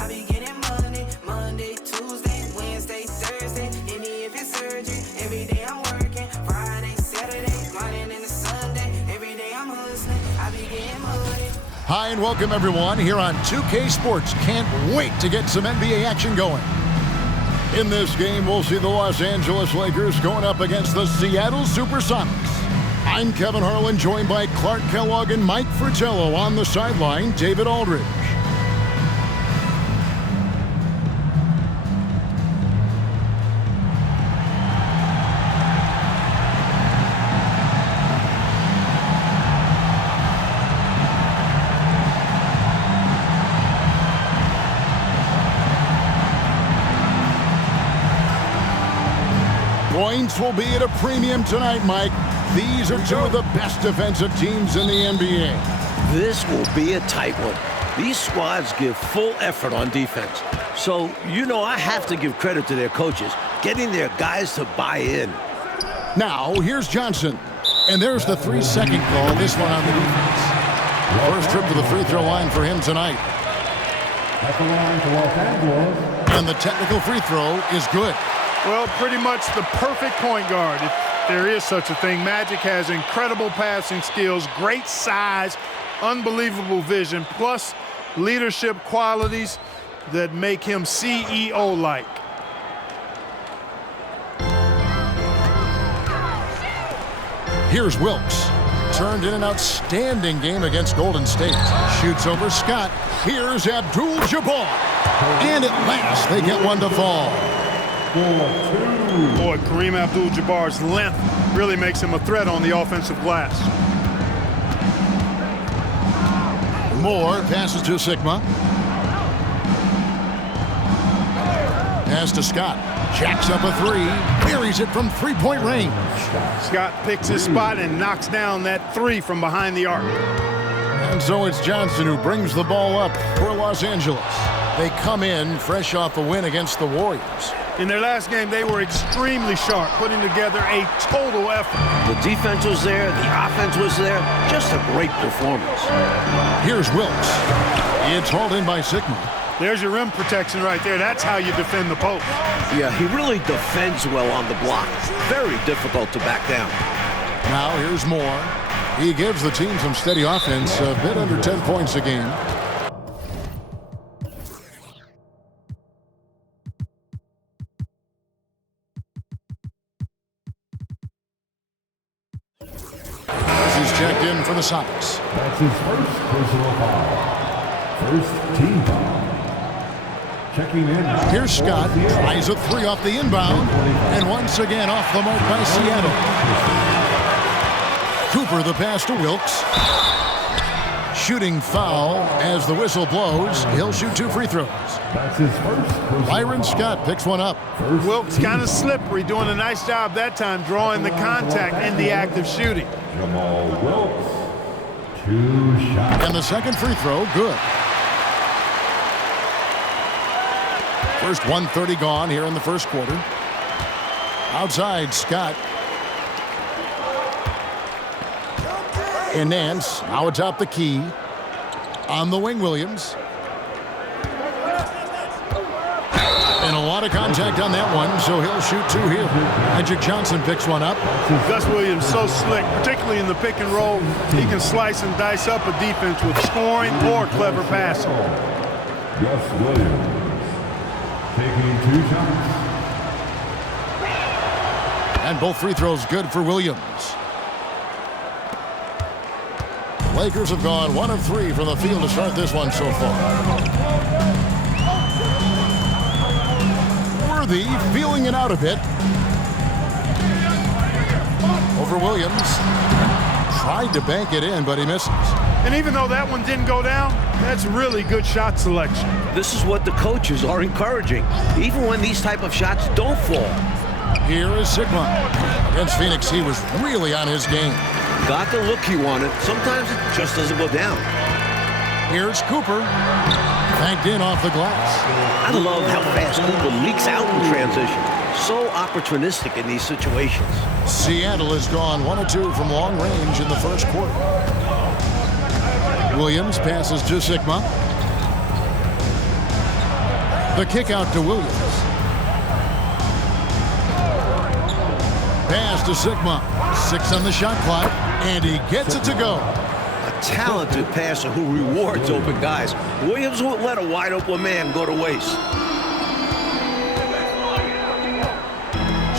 I be getting money, Monday, Tuesday, Wednesday, Thursday. Any if it's surgery, every day I'm working. Friday, Saturday, grinding into Sunday. Every day I'm hustling, I be getting money. Hi and welcome everyone here on 2K Sports. Can't wait to get some NBA action going. In this game, we'll see the Los Angeles Lakers going up against the Seattle SuperSonics. I'm Kevin Harlan, joined by Clark Kellogg and Mike Fratello. On the sideline, David Aldridge. Points will be at a premium tonight, Mike. These are two of the best defensive teams in the NBA. This will be a tight one. These squads give full effort on defense. So, I have to give credit to their coaches, getting their guys to buy in. Now, here's Johnson. And there's the 3-second call, this one on the defense. First trip to the free throw line for him tonight. At the line for Los Angeles. And the technical free throw is good. Well, pretty much the perfect point guard, if there is such a thing. Magic has incredible passing skills, great size, unbelievable vision, plus leadership qualities that make him CEO-like. Here's Wilkes. Turned in an outstanding game against Golden State. Shoots over Scott. Here's Abdul-Jabbar. And at last, they get one to fall. Boy, Kareem Abdul-Jabbar's length really makes him a threat on the offensive glass. Moore passes to Sigma. Pass to Scott. Jacks up a three. Buries it from three-point range. Scott picks his spot and knocks down that three from behind the arc. And so it's Johnson who brings the ball up for Los Angeles. They come in fresh off a win against the Warriors. In their last game, they were extremely sharp, putting together a total effort. The defense was there, the offense was there, just a great performance. Here's Wilkes. It's hauled in by Sigma. There's your rim protection right there. That's how you defend the post. Yeah, he really defends well on the block. Very difficult to back down. Now here's Moore. He gives the team some steady offense, a bit under 10 points a game. Checked in for the Sonics. That's his first personal foul. First team foul. Checking in. Here's Scott. Tries a three off the inbound. And once again off the mark by Seattle. Cooper the pass to Wilkes. Shooting foul as the whistle blows. He'll shoot two free throws. That's his first. Byron Scott picks one up. Wilkes kind of slippery, doing a nice job that time, drawing the contact in the act of shooting. Jamal Wilkes. 2 shots. And the second free throw, good. First 1:30 gone here in the first quarter. Outside, Scott. And Nance, now atop the key. On the wing, Williams. And a lot of contact on that one, so he'll shoot two here. Magic Johnson picks one up. Gus Williams so slick, particularly in the pick and roll. He can slice and dice up a defense with scoring or clever passing. Gus Williams taking 2 shots. And both free throws good for Williams. Lakers have gone 1 of 3 from the field to start this one so far. Worthy feeling it out a bit. Over Williams. Tried to bank it in, but he misses. And even though that one didn't go down, that's really good shot selection. This is what the coaches are encouraging, even when these type of shots don't fall. Here is Sigma. Against Phoenix, he was really on his game. Got the look he wanted. Sometimes it just doesn't go down. Here's Cooper. Banked in off the glass. I love how fast Cooper leaks out in transition. So opportunistic in these situations. Seattle has gone 1 of 2 from long range in the first quarter. Williams passes to Sigma. The kick out to Williams. Pass to Sigma. 6 on the shot clock, and he gets it to go. A talented passer who rewards open guys. Williams won't let a wide open man go to waste.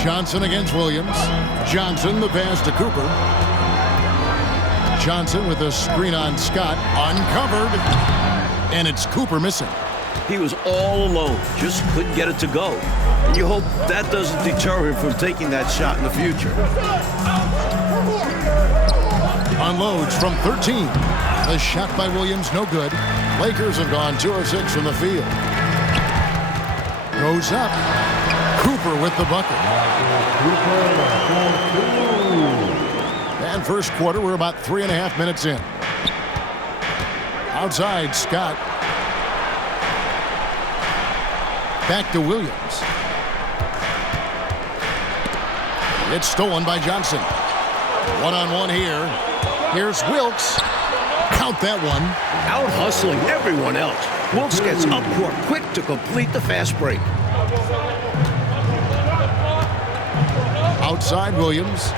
Johnson against Williams. Johnson, the pass to Cooper. Johnson with a screen on Scott, uncovered, and it's Cooper missing. He was all alone, just couldn't get it to go. And you hope that doesn't deter him from taking that shot in the future. Unloads from 13. The shot by Williams, no good. Lakers have gone 2 of 6 from the field. Goes up. Cooper with the bucket. And first quarter, we're about 3.5 minutes in. Outside, Scott. Back to Williams. It's stolen by Johnson. One-on-one here. Here's Wilkes. Count that one. Out hustling everyone else. Wilkes gets up court quick to complete the fast break. Outside Williams.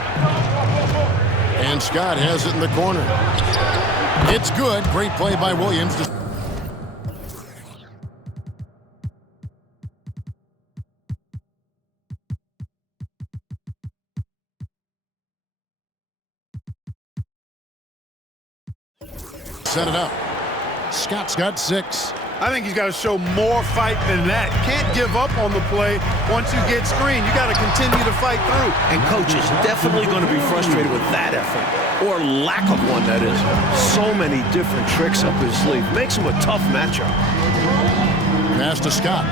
And Scott has it in the corner. It's good. Great play by Williams. Set it up. Scott's got 6. I think he's got to show more fight than that. Can't give up on the play once you get screened. You got to continue to fight through. And coach is definitely going to be frustrated with that effort, or lack of one, that is. So many different tricks up his sleeve. Makes him a tough matchup. Pass to Scott.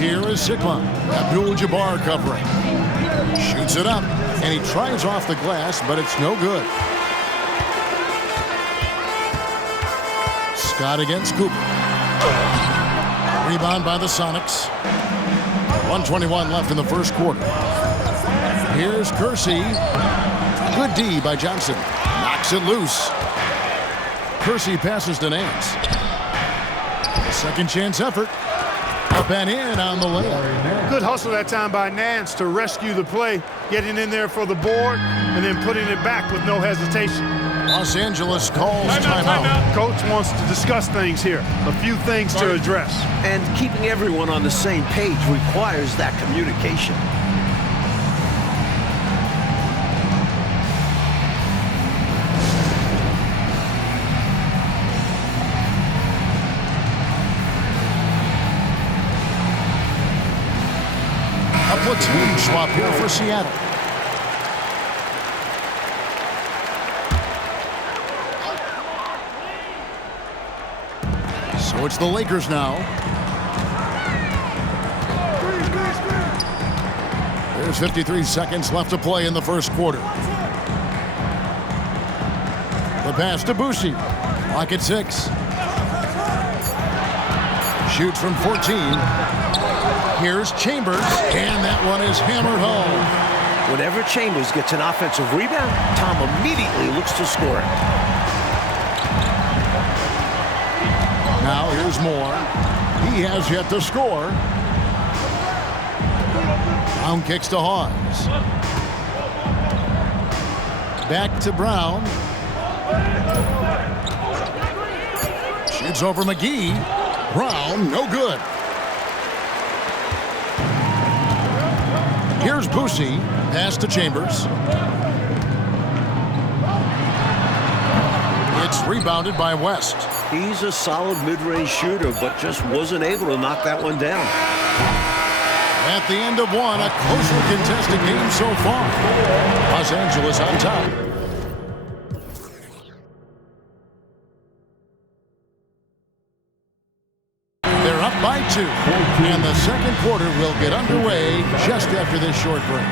Here is Sigma. Abdul-Jabbar covering. Shoots it up, and he tries off the glass, but it's no good. Scott against Cooper. Rebound by the Sonics. 1:21 left in the first quarter. Here's Kersey. Good D by Johnson. Knocks it loose. Kersey passes to Nance. Second chance effort. Up and in on the layup. Good hustle that time by Nance to rescue the play, getting in there for the board, and then putting it back with no hesitation. Los Angeles calls timeout. Coach wants to discuss things here. A few things to address. And keeping everyone on the same page requires that communication. A platoon swap here for Seattle. So it's the Lakers now. There's 53 seconds left to play in the first quarter. The pass to Boucher. Clock at 6. Shoots from 14. Here's Chambers, and that one is hammered home. Whenever Chambers gets an offensive rebound, Tom immediately looks to score it. Now here's Moore. He has yet to score. Brown kicks to Hawes. Back to Brown. Shoots over McGee. Brown, no good. Here's Boucher. Pass to Chambers. It's rebounded by West. He's a solid mid-range shooter, but just wasn't able to knock that one down. At the end of one, a closely contested game so far. Los Angeles on top. They're up by 2, and the second quarter will get underway just after this short break.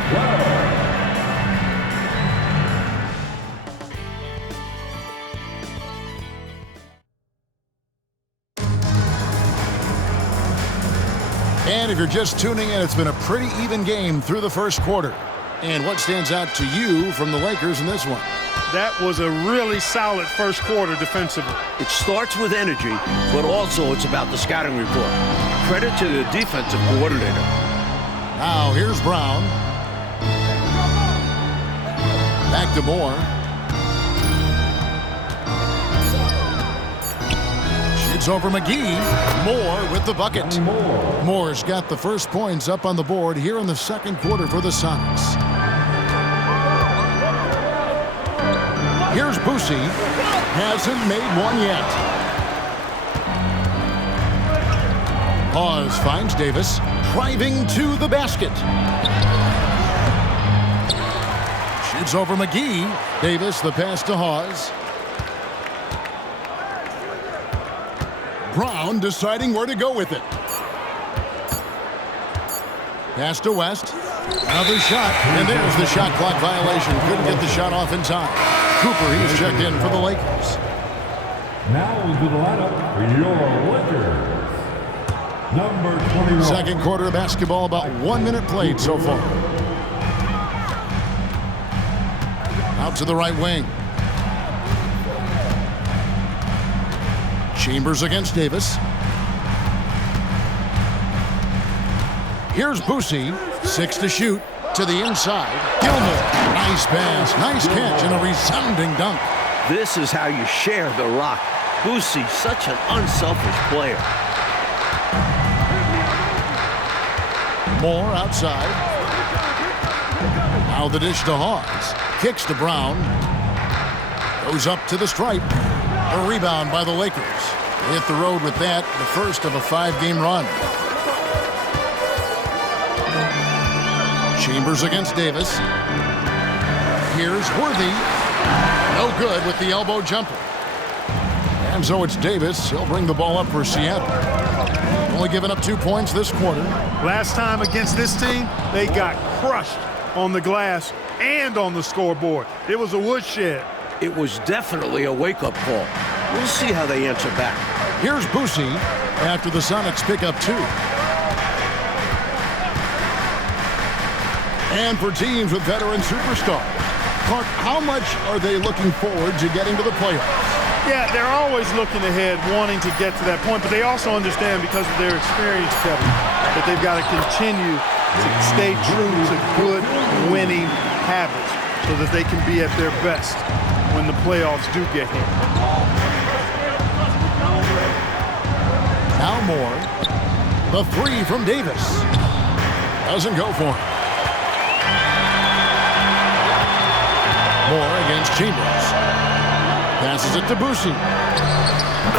And if you're just tuning in, it's been a pretty even game through the first quarter. And what stands out to you from the Lakers in this one? That was a really solid first quarter defensively. It starts with energy, but also it's about the scouting report. Credit to the defensive coordinator. Now here's Brown. Back to Moore. Shoots over McGee. Moore with the bucket. Moore's got the first points up on the board here in the second quarter for the Sonics. Here's Boosie. Hasn't made one yet. Hawes finds Davis. Driving to the basket. Shoots over McGee. Davis, the pass to Hawes. Brown deciding where to go with it. Pass to West. Another shot. And there's the shot clock violation. Couldn't get the shot off in time. Cooper, he's checked in for the Lakers. Now into the lineup for your Lakers. Number 21. Second quarter of basketball, about 1 minute played so far. Out to the right wing. Chambers against Davis. Here's Boosie. 6 to shoot. To the inside. Gilmore. Nice pass. Nice catch and a resounding dunk. This is how you share the rock. Boosie, such an unselfish player. Moore outside. Now the dish to Hawes. Kicks to Brown. Goes up to the stripe. A rebound by the Lakers. They hit the road with that, the first of a 5-game run. Chambers against Davis. Here's Worthy. No good with the elbow jumper. And so it's Davis. He'll bring the ball up for Seattle. Only giving up 2 points this quarter. Last time against this team, they got crushed on the glass and on the scoreboard. It was a woodshed. It was definitely a wake-up call. We'll see how they answer back. Here's Boosie after the Sonics pick up 2. And for teams with veteran superstars, Clark, how much are they looking forward to getting to the playoffs? Yeah, they're always looking ahead, wanting to get to that point, but they also understand because of their experience, Kevin, that they've got to continue to stay true to good winning habits so that they can be at their best when the playoffs do get here. Now Moore. The 3 from Davis. Doesn't go for him. Moore against Chambers. Passes it to Boosie.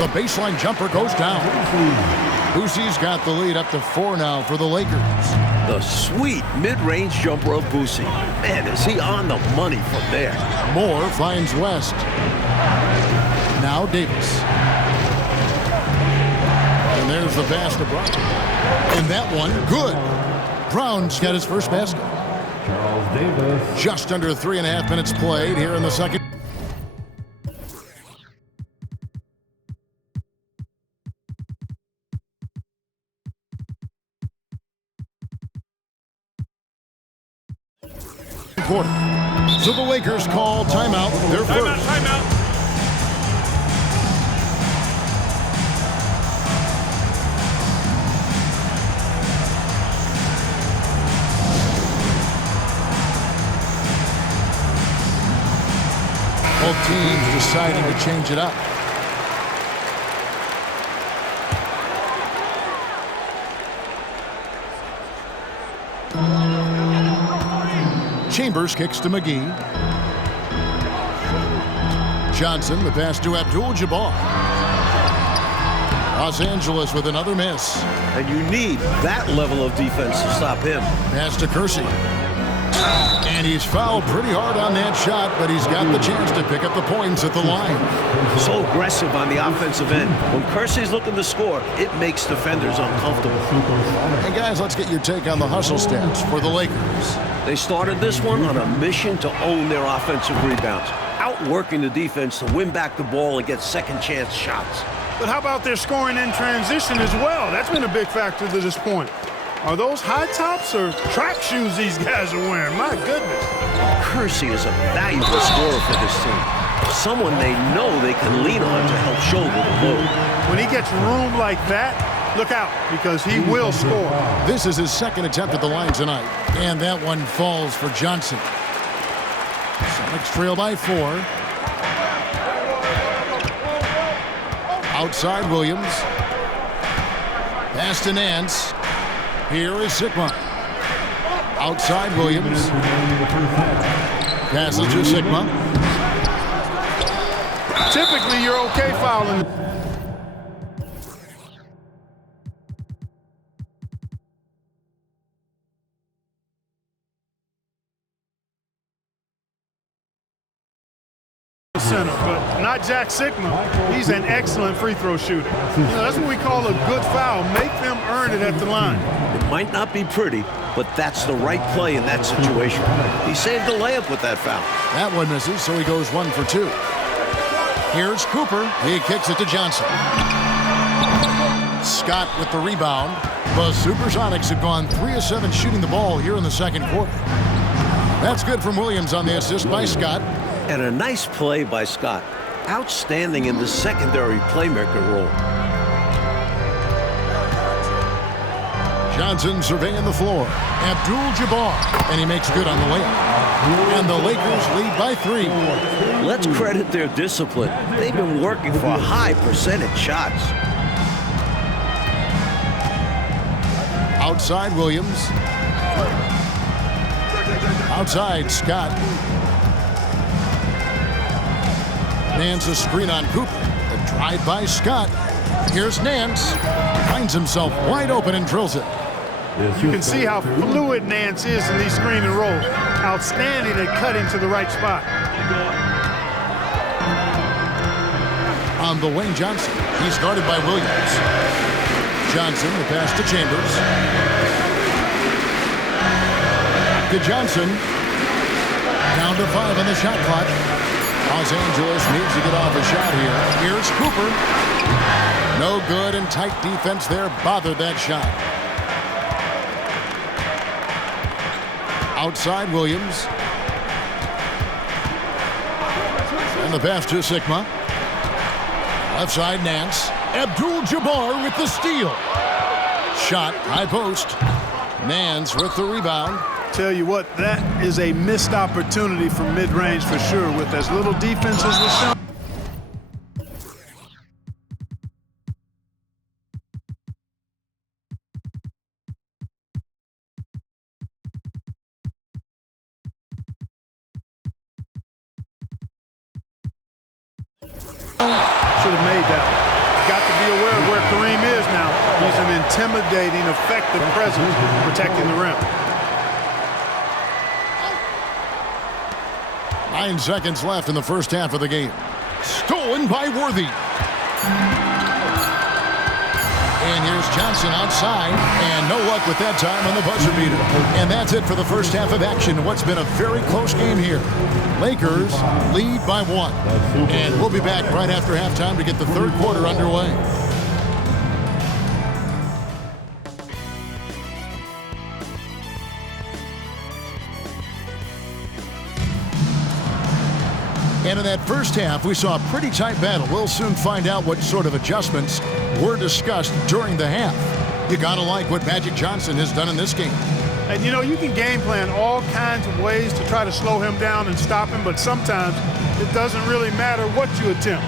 The baseline jumper goes down. Boosie's got the lead up to 4 now for the Lakers. The sweet mid-range jumper of Boosie. Man, is he on the money from there. Moore finds West. Now Davis. And there's the pass to Brown. And that one, good. Brown's got his first basket. Charles Davis. Just under 3.5 minutes played here in the second. Quarter. So the Lakers call timeout. Their first. Timeout. Both teams deciding to change it up. Chambers kicks to McGee. Johnson, the pass to Abdul-Jabbar. Los Angeles with another miss. And you need that level of defense to stop him. Pass to Kersey. And he's fouled pretty hard on that shot, but he's got the chance to pick up the points at the line. So aggressive on the offensive end. When Kersey's looking to score, it makes defenders uncomfortable. Hey guys, let's get your take on the hustle stats for the Lakers. They started this one on a mission to own their offensive rebounds, outworking the defense to win back the ball and get second chance shots. But how about their scoring in transition as well? That's been a big factor to this point. Are those high tops or track shoes these guys are wearing? My goodness. Kersey is a valuable scorer for this team. Someone they know they can lean on to help shoulder the load. When he gets room like that, look out, because he will score. This is his second attempt at the line tonight, and that one falls for Johnson. Sonics trail by 4. Outside Williams. Pass to Nance. Here is Sigma. Outside Williams. Passes to Sigma. Typically, you're okay fouling. Center, but not Jack Sigma. He's an excellent free throw shooter. You know, that's what we call a good foul. Make them earn it at the line. It might not be pretty, but that's the right play in that situation. He saved the layup with that foul. That one misses, so he goes 1 for 2. Here's Cooper. He kicks it to Johnson. Scott with the rebound. The SuperSonics have gone 3 of 7 shooting the ball here in the second quarter. That's good from Williams on the assist by Scott. And a nice play by Scott. Outstanding in the secondary playmaker role. Johnson surveying the floor. Abdul-Jabbar, and he makes good on the layup. And the Lakers lead by 3. Let's credit their discipline. They've been working for high percentage shots. Outside Williams. Outside Scott. Nance a screen on Cooper. A drive by Scott. Here's Nance. Finds himself wide open and drills it. You can see how fluid Nance is in these screen and rolls. Outstanding at cutting to the right spot. On the wing, Johnson. He's guarded by Williams. Johnson, the pass to Chambers. To Johnson. Down to 5 on the shot clock. Los Angeles needs to get off a shot here. Here's Cooper. No good, and tight defense there bothered that shot. Outside Williams. And the pass to Sigma. Left side Nance. Abdul-Jabbar with the steal. Shot, high post. Nance with the rebound. Tell you what, that is a missed opportunity from mid-range for sure, with as little defense as was shown. Should have made that one. Got to be aware of where Kareem is now. He's an intimidating, effective presence protecting the rim. 9 seconds left in the first half of the game. Stolen by Worthy. And here's Johnson outside, and no luck with that time on the buzzer beater. And that's it for the first half of action. What's been a very close game here. Lakers lead by 1. And we'll be back right after halftime to get the third quarter underway. And in that first half, we saw a pretty tight battle. We'll soon find out what sort of adjustments were discussed during the half. You gotta like what Magic Johnson has done in this game. And you know, you can game plan all kinds of ways to try to slow him down and stop him, but sometimes it doesn't really matter what you attempt.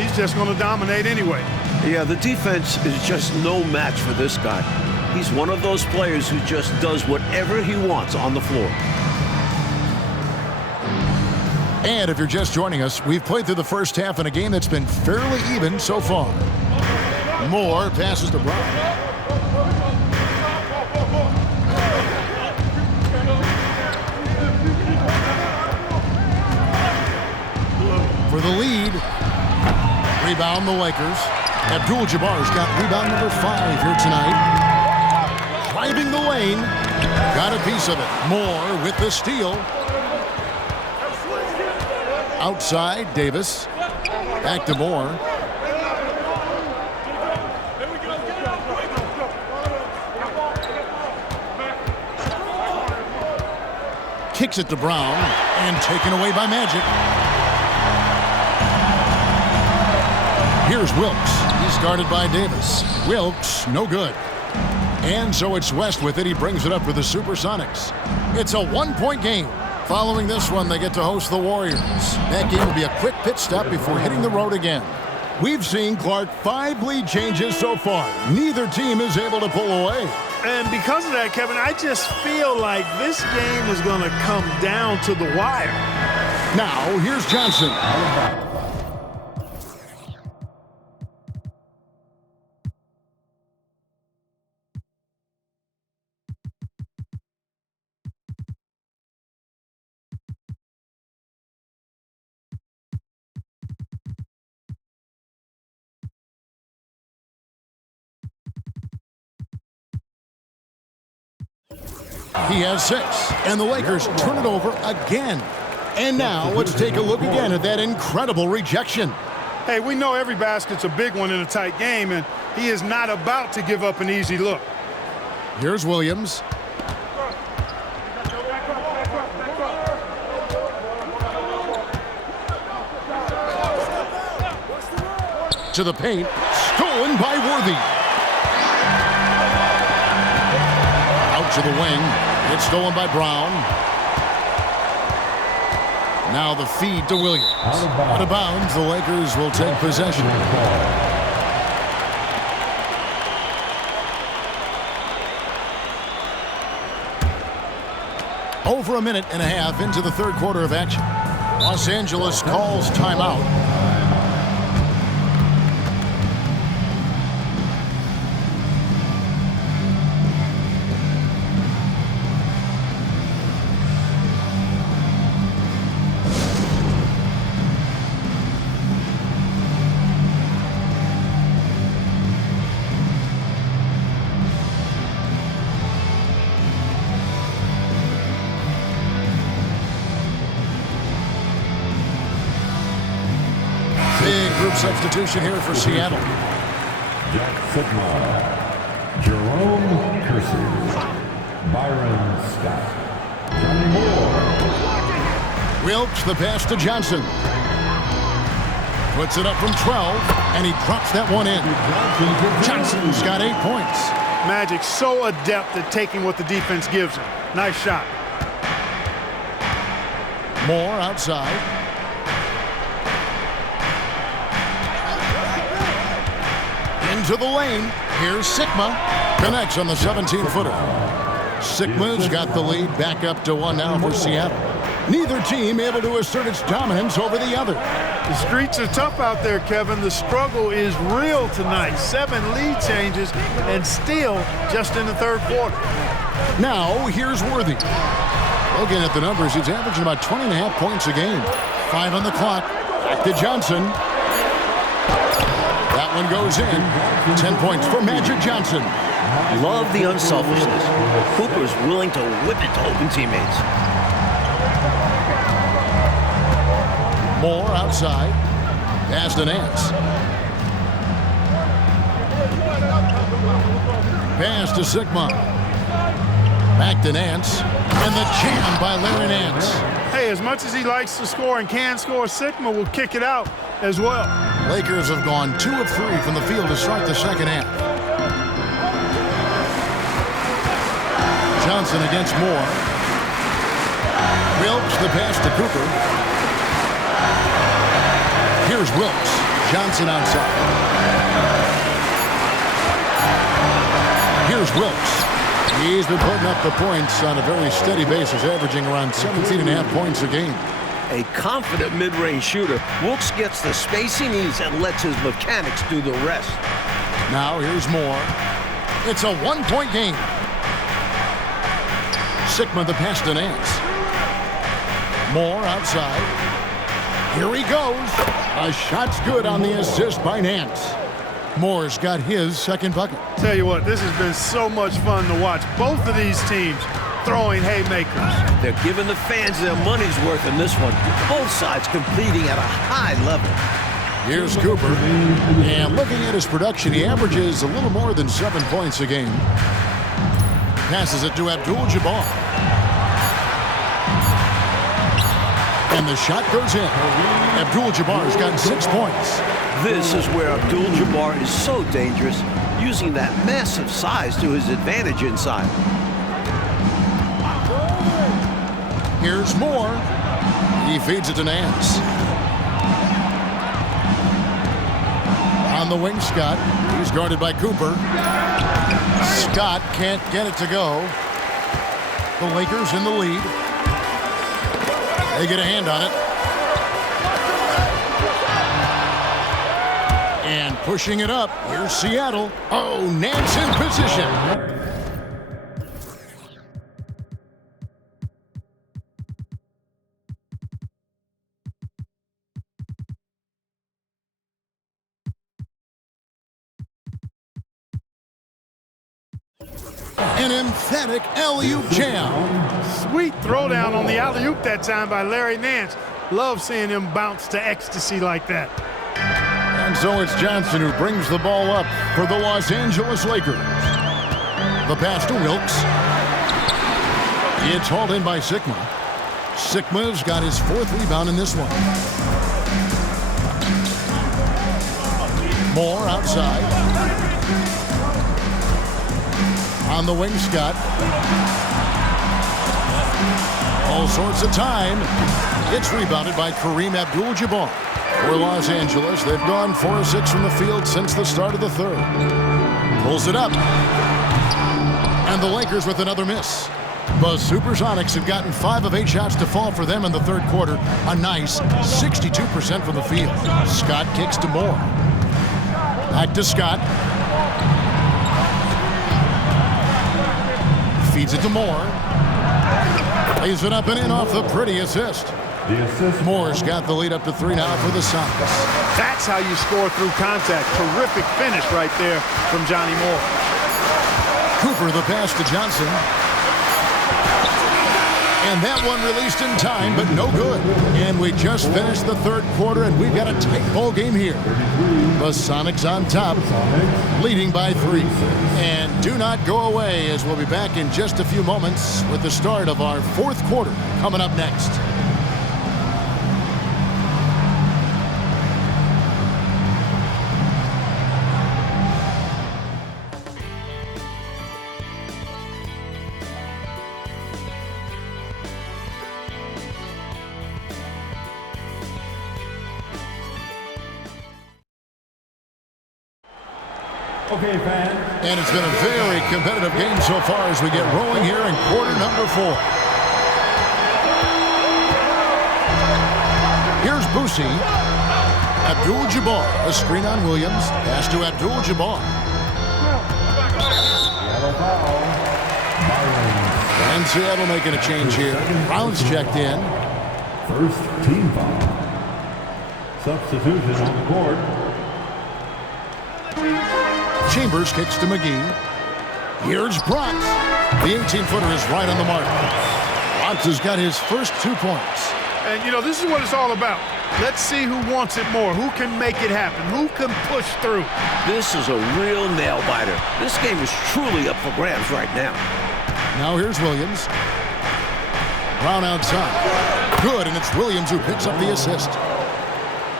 He's just going to dominate anyway. Yeah, the defense is just no match for this guy. He's one of those players who just does whatever he wants on the floor. And if you're just joining us, we've played through the first half in a game that's been fairly even so far. Moore passes to Brown. For the lead. Rebound the Lakers. Abdul-Jabbar's got rebound number 5 here tonight. Driving the lane. Got a piece of it. Moore with the steal. Outside, Davis. Back to Moore. Kicks it to Brown, and taken away by Magic. Here's Wilkes. He's guarded by Davis. Wilkes, no good. And so it's West with it. He brings it up for the SuperSonics. It's a one-point game. Following this one, they get to host the Warriors. That game will be a quick pit stop before hitting the road again. We've seen, Clark, 5 lead changes so far. Neither team is able to pull away. And because of that, Kevin, I just feel like this game is going to come down to the wire. Now, here's Johnson. He has 6, and the Lakers turn it over again. And now let's take a look again at that incredible rejection. Hey, we know every basket's a big one in a tight game, and he is not about to give up an easy look. Here's Williams. To the paint, stolen by Worthy. Out to the wing, it's stolen by Brown. Now the feed to Williams. Out of bounds, the Lakers will take possession. Over a minute and a half into the third quarter of action. Los Angeles calls timeout. Substitution here for Seattle. Sigma, Jerome Kersey, Byron Scott, Johnny Moore. Wilkes, the pass to Johnson. Puts it up from 12, and he drops that one in. Johnson's got 8 points. Magic so adept at taking what the defense gives him. Nice shot. Moore outside. Into the lane. Here's Sigma. Connects on the 17-footer. Sigma's got the lead back up to 1 now for Seattle. Neither team able to assert its dominance over the other. The streets are tough out there, Kevin. The struggle is real tonight. 7 lead changes and still just in the third quarter. Now, here's Worthy. Looking at the numbers, he's averaging about 20.5 points a game. 5 on the clock. Back to Johnson. That one goes in. 10 points for Magic Johnson. Love the unselfishness. Cooper's willing to whip it to open teammates. Moore outside. Pass to Nance. Pass to Sigma. Back to Nance. And the jam by Larry Nance. Hey, as much as he likes to score and can score, Sigma will kick it out as well. Lakers have gone 2 of 3 from the field to start the second half. Johnson against Moore. Wilkes, the pass to Cooper. Here's Wilkes. Johnson outside. Here's Wilkes. He's been putting up the points on a very steady basis, averaging around 17.5 points a game. A confident mid-range shooter. Wilkes gets the space he needs and lets his mechanics do the rest. Now here's Moore. It's a 1-point game. Sigma the pass to Nance. Moore outside. Here he goes. A shot's good on the assist by Nance. Moore's got his second bucket. Tell you what, this has been so much fun to watch. Both of these teams throwing haymakers. They're giving the fans their money's worth in this one. Both sides competing at a high level. Here's Cooper. And looking at his production, he averages a little more than 7 points a game. Passes it to Abdul-Jabbar. And the shot goes in. Abdul-Jabbar's got 6 points. This is where Abdul-Jabbar is so dangerous, using that massive size to his advantage inside. Here's Moore. He feeds it to Nance. On the wing, Scott. He's guarded by Cooper. Scott can't get it to go. The Lakers in the lead. They get a hand on it. And pushing it up. Here's Seattle. Oh, Nance in position. An emphatic alley-oop jam. Sweet throwdown on the alley-oop that time by Larry Nance. Love seeing him bounce to ecstasy like that. And so it's Johnson who brings the ball up for the Los Angeles Lakers. The pass to Wilkes. It's hauled in by Sigma. Sigma's got his 4th rebound in this one. Moore outside. On the wing, Scott. All sorts of time. It's rebounded by Kareem Abdul-Jabbar. For Los Angeles, they've gone 4 of 6 from the field since the start of the 3rd. Pulls it up. And the Lakers with another miss. The SuperSonics have gotten 5 of 8 shots to fall for them in the 3rd quarter. A nice 62% from the field. Scott kicks to Moore. Back to Scott. Feeds it to Moore. Lays it up and in off the pretty assist. Moore's got the lead up to 3 now for the Sonics. That's how you score through contact. Terrific finish right there from Johnny Moore. Cooper the pass to Johnson. And that one released in time, but no good. And we just finished the 3rd quarter, and we've got a tight ball game here. The Sonics on top, leading by 3. And do not go away, as we'll be back in just a few moments with the start of our 4th quarter coming up next. Okay, fans. And it's been a very competitive game so far as we get rolling here in quarter number 4. Here's Boosie. Abdul-Jabbar, a screen on Williams. Pass to Abdul-Jabbar. And Seattle making a change here. Brown's checked in. First team foul. Substitution on the court. Chambers kicks to McGee. Here's Bronx. The 18-footer is right on the mark. Bronx has got his first 2 points. And, you know, this is what it's all about. Let's see who wants it more, who can make it happen, who can push through. This is a real nail-biter. This game is truly up for grabs right now. Now here's Williams. Brown outside. Good, and it's Williams who picks up the assist.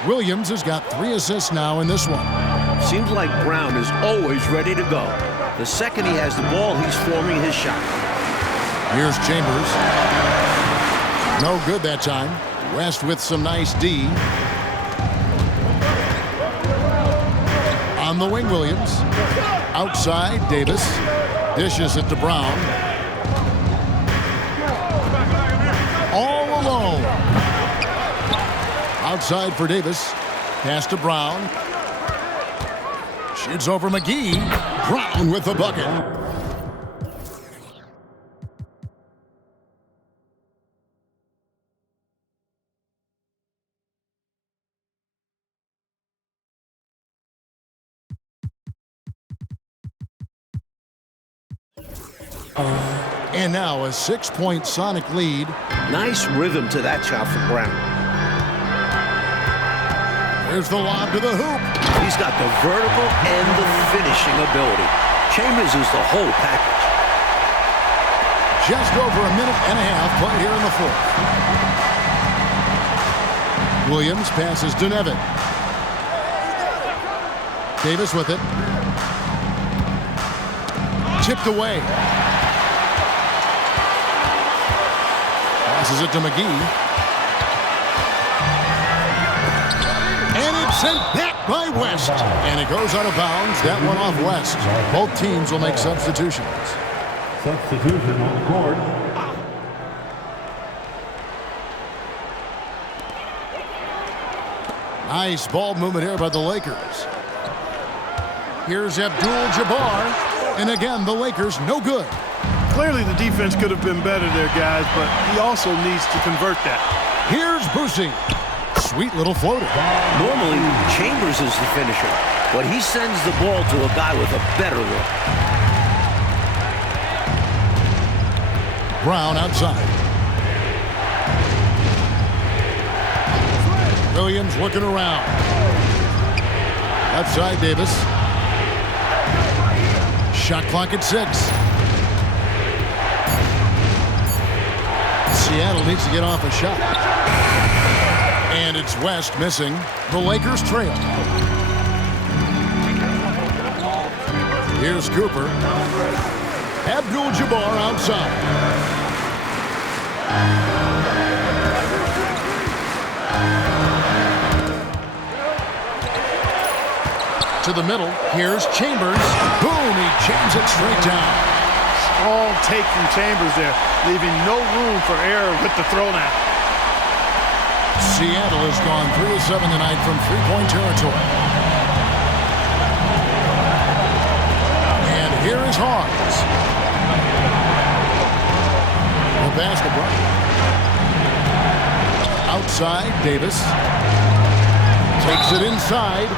Williams has got 3 assists now in this one. Seems like Brown is always ready to go. The second he has the ball, he's forming his shot. Here's Chambers. No good that time. West with some nice D. On the wing, Williams. Outside, Davis. Dishes it to Brown. All alone. Outside for Davis. Pass to Brown. Shoots over McGee. Brown with the bucket. And now a 6-point Sonic lead. Nice rhythm to that shot from Brown. There's the lob to the hoop. He's got the vertical and the finishing ability. Chambers is the whole package. Just over a minute and a half played here in the 4th. Williams passes to Nevin. Davis with it. Tipped away. Passes it to McGee. And it's sent back by West. And it goes out of bounds. That one off West. Both teams will make substitutions. Substitution on the court. Nice ball movement here by the Lakers. Here's Abdul-Jabbar. And again, the Lakers no good. Clearly the defense could have been better there, guys, but he also needs to convert that. Here's Boosie. Sweet little floater. Normally, Chambers is the finisher, but he sends the ball to a guy with a better look. Brown outside. Williams looking around. Outside Davis. Shot clock at 6. Seattle needs to get off a shot. And it's West missing. The Lakers trail. Here's Cooper. Abdul-Jabbar outside. To the middle. Here's Chambers. Boom! He jams it straight down. Strong take from Chambers there, leaving no room for error with the throwdown. Seattle has gone 3 of 7 tonight from three-point territory. And here is Hawes. The pass to Bryant. Outside, Davis. Takes it inside.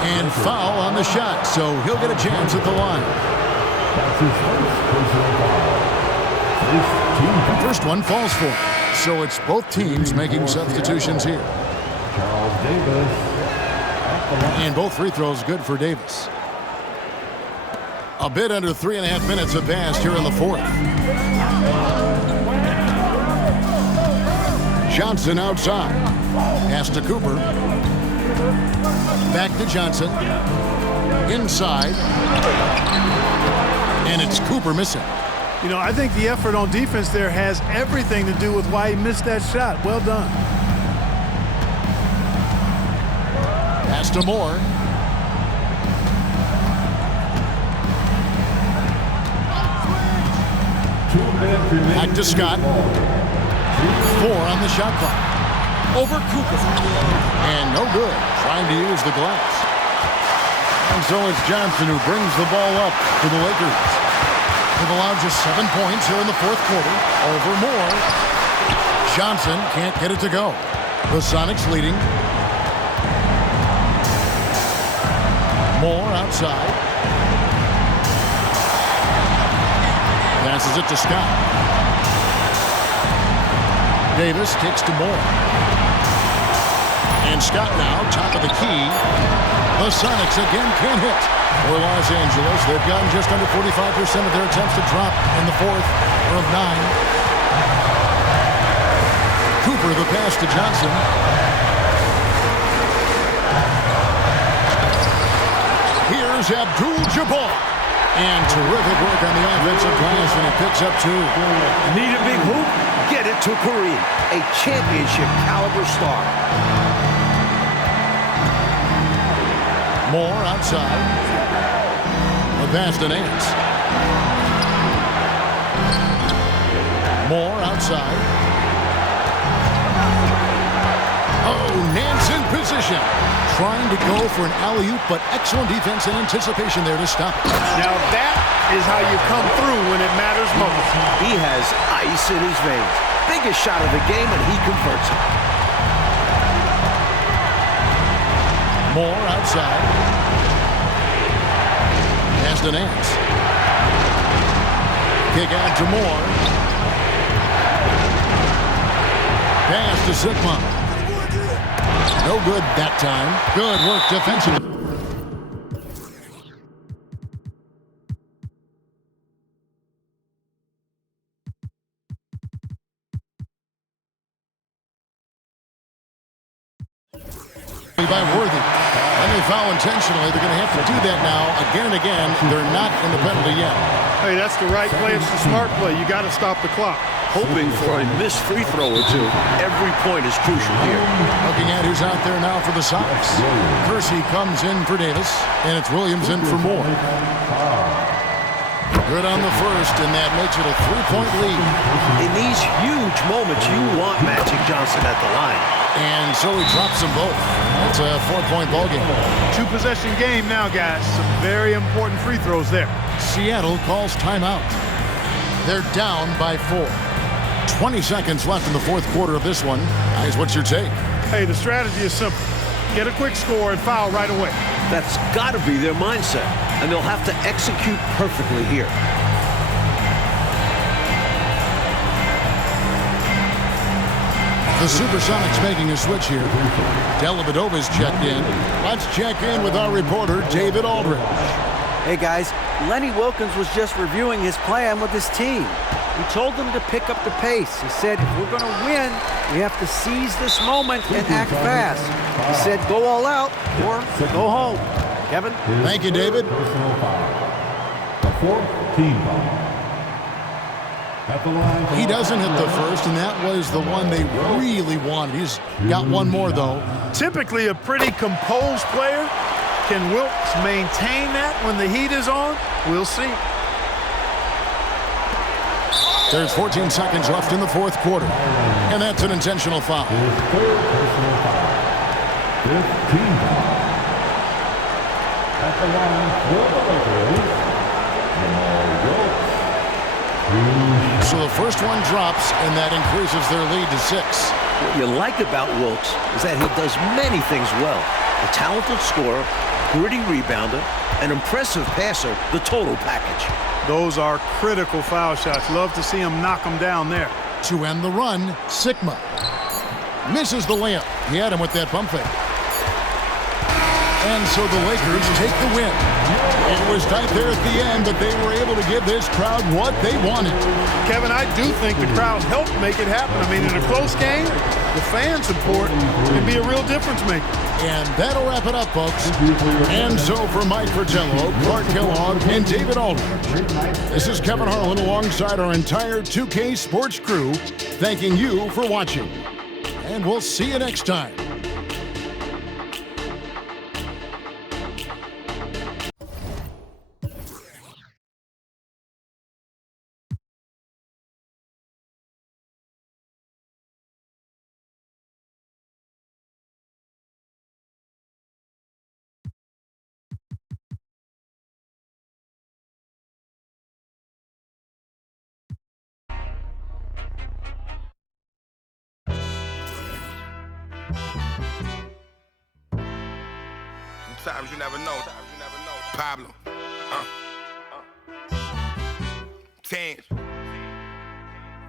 And foul on the shot, so he'll get a chance at the line. That's his first personal foul. First one falls for him. So it's both teams making substitutions here. Charles Davis. And both free throws good for Davis. A bit under 3.5 minutes have passed here in the fourth. Johnson outside. Pass to Cooper. Back to Johnson. Inside. And it's Cooper missing. You know, I think the effort on defense there has everything to do with why he missed that shot. Well done. Pass to Moore. Back to Scott. 4 on the shot clock. Over Cooper. And no good. Trying to use the glass. And so it's Johnson who brings the ball up to the Lakers. They've allowed just 7 points here in the fourth quarter. Over Moore. Johnson can't get it to go. The Sonics leading. Moore outside. Passes it to Scott. Davis kicks to Moore. And Scott now, top of the key. The Sonics again can't hit. For Los Angeles, they've gotten just under 45% of their attempts to drop in the fourth of 9. Cooper, the pass to Johnson. Here's Abdul-Jabbar. And terrific work on the offensive glass, and he picks up 2. Need a big hoop? Get it to Kareem, a championship caliber star. Moore outside. The pass to Nance. Moore outside. Oh, Nance in position. Trying to go for an alley-oop, but excellent defense and anticipation there to stop it. Now that is how you come through when it matters most. He has ice in his veins. Biggest shot of the game, and he converts it. Moore outside. Pass to Nance. Kick out to Moore. Pass to Sigma. No good that time. Good work defensively. By Worthy. And they foul intentionally. They're going to have to do that now again and again. They're not in the penalty yet. Hey, that's the right play. It's the smart play. You got to stop the clock. Hoping for a missed free throw or two. Every point is crucial here. Looking at who's out there now for the Sox. Kersey comes in for Davis, and it's Williams in for Moore. Good on the first, and that makes it a 3-point lead. In these huge moments, you want Magic Johnson at the line. And so he drops them both. It's a 4-point ball game. 2-possession game now, guys. Some very important free throws there. Seattle calls timeout. They're down by 4. 20 seconds left in the fourth quarter of this one. Guys, what's your take? Hey, the strategy is simple. Get a quick score and foul right away. That's got to be their mindset, and they'll have to execute perfectly here. The SuperSonics making a switch here. Dellavedova's checked in. Let's check in with our reporter, David Aldridge. Hey guys, Lenny Wilkes was just reviewing his plan with his team. He told them to pick up the pace. He said, if we're going to win, we have to seize this moment and act fast. He said, go all out or go home. Kevin? Thank you, David. The fourth team foul. At the line. He doesn't hit the first, and that was the one they really wanted. He's got one more, though. Typically a pretty composed player. Can Wilkes maintain that when the heat is on? We'll see. There's 14 seconds left in the fourth quarter, and that's an intentional foul. His third personal foul. 15 foul. At the line for the Lakers, Wilkes. So the first one drops, and that increases their lead to 6. What you like about Wilkes is that he does many things well. A talented scorer, gritty rebounder, an impressive passer, the total package. Those are critical foul shots. Love to see him knock them down there. To end the run, Sigma misses the layup. He had him with that pump fake. And so the Lakers take the win. It was tight there at the end, but they were able to give this crowd what they wanted. Kevin, I do think the crowd helped make it happen. I mean, in a close game, the fan support can be a real difference maker. And that'll wrap it up, folks. And so for Mike Fratello, Clark Kellogg, and David Aldridge, this is Kevin Harlan alongside our entire 2K Sports crew, thanking you for watching. And we'll see you next time. Sometimes you never know. Pablo. Change.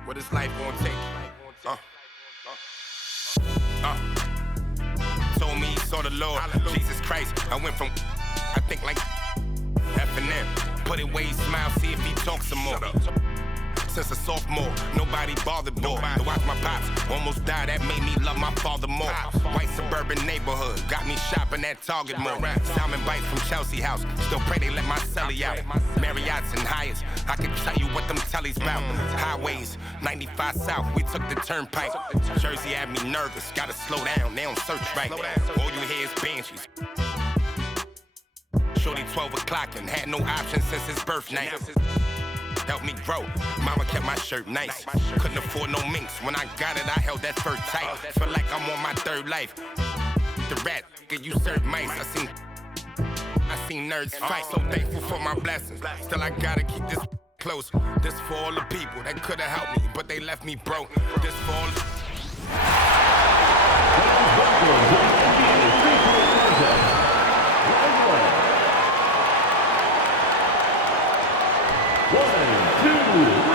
What is life gonna take? Told me he saw the Lord. Jesus Christ. I went from I think like F&M. Put it where he smile, see if he talks some more. Since a sophomore, nobody bothered more. To watch my pops almost die, that made me love my father more. White suburban neighborhood, got me shopping at Target more. Salmon bites from Chelsea House, still pray they let my celly out. Marriott's and Hyatts, I can tell you what them tellies about. Highways, 95 South, we took the turnpike. Jersey had me nervous, gotta slow down, they don't search right. All you hear is banshees. Shorty 12 o'clock and had no options since his birth night. Helped me grow. Mama kept my shirt nice. Couldn't afford no minks. When I got it, I held that fur tight. Feel like I'm on my third life. The rat, get you serve mice. I seen nerds fight. So thankful for my blessings. Still, I gotta keep this close. This for all the people that could have helped me, but they left me broke. This for all the... One, two.